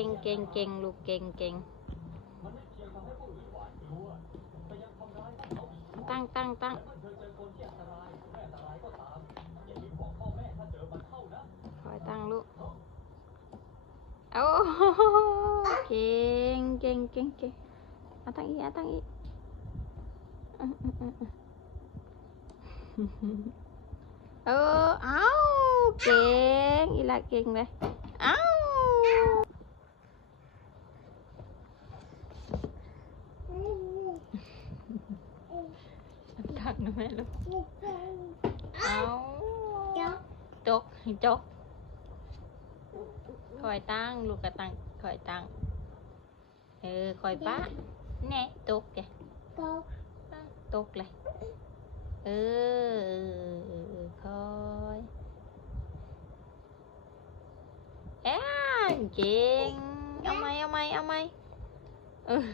ก่งเก่งเก่งลูกเก่งเก่งตั้งตั้งตั้งคอยตั้งลูกโอ้เก่งเก่งเก่งเก่งเอาตั้งอีกเอาตั้งอีกอืออืมอืมเออเอาเก่งอีละเก่งเลยเอา นะแม่ลูกเอาจกจกคอยตั้งลูกกระตั้งคอยตั้งเออคอยป้าแน่ตกแกตกเลยเออเออเออเออคอยเอ้ยเก่งเอาไหมเอาไหมเอาไหมเออ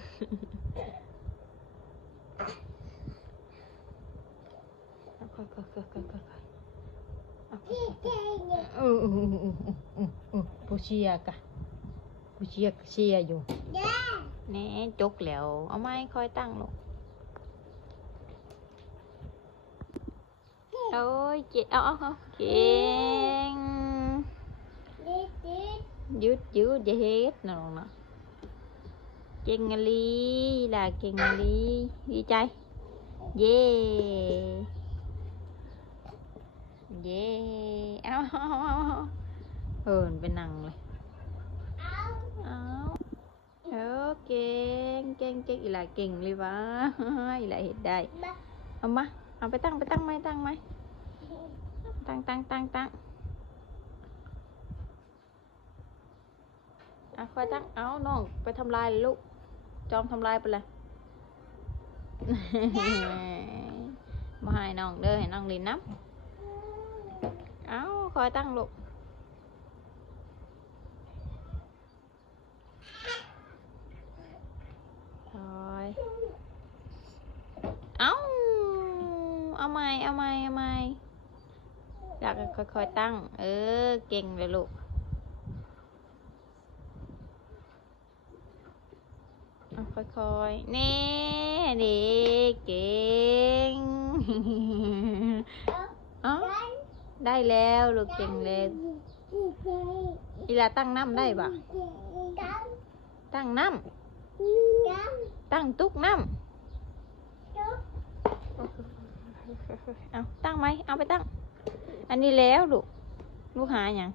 เอาค่อยค่อยค่อยค่อยค่อยค่อยเอาค่อยค่อยค่อยเออเออเออเออเออ เออผู้เชียร์กะผู้เชียร์ก็เชียร์อยู่แหน่จกแล้วเอาไม้ค่อยตั้งลงโอ้ยเจ๊เอาเอาเอาเก่งยืดยืดอย่าเฮ็ดนะน้องนะเก่งอะลีล่ะเก่งอะลีดีใจเย้เย้เอาเอาเอาเอาเออมันเป็นหนังเลยเอาเออเก่งเก่งเก่งอีหลาเก่งเลยวะอีหลาเห็นได้เอามาเอาไปตั้งไปตั้งไหมตั้งไหมตั้งตั้งตั้งตั้งอะคอยตั้งเอาน้องไปทำลายเลยลูกจอมทำลายไปเลยมาให้น้องเด้อให้น้องลินน้ำเอา คอยตั้งลูกคอยเอาเอาไหมเอาไหมเอาไหมอยากค่อยๆตั้ง เออ เก่งเลยลูกเอาค่อยๆ นี่ดีเก่ง ได้แล้วลูกเก่งเลยอีลาตั้งน้ำได้ปะตั้งน้ำตั้งตุกน้ำเอาตั้งไหมเอาไปตั้ง อันนี้แล้วลูก ลูกหาอย่าง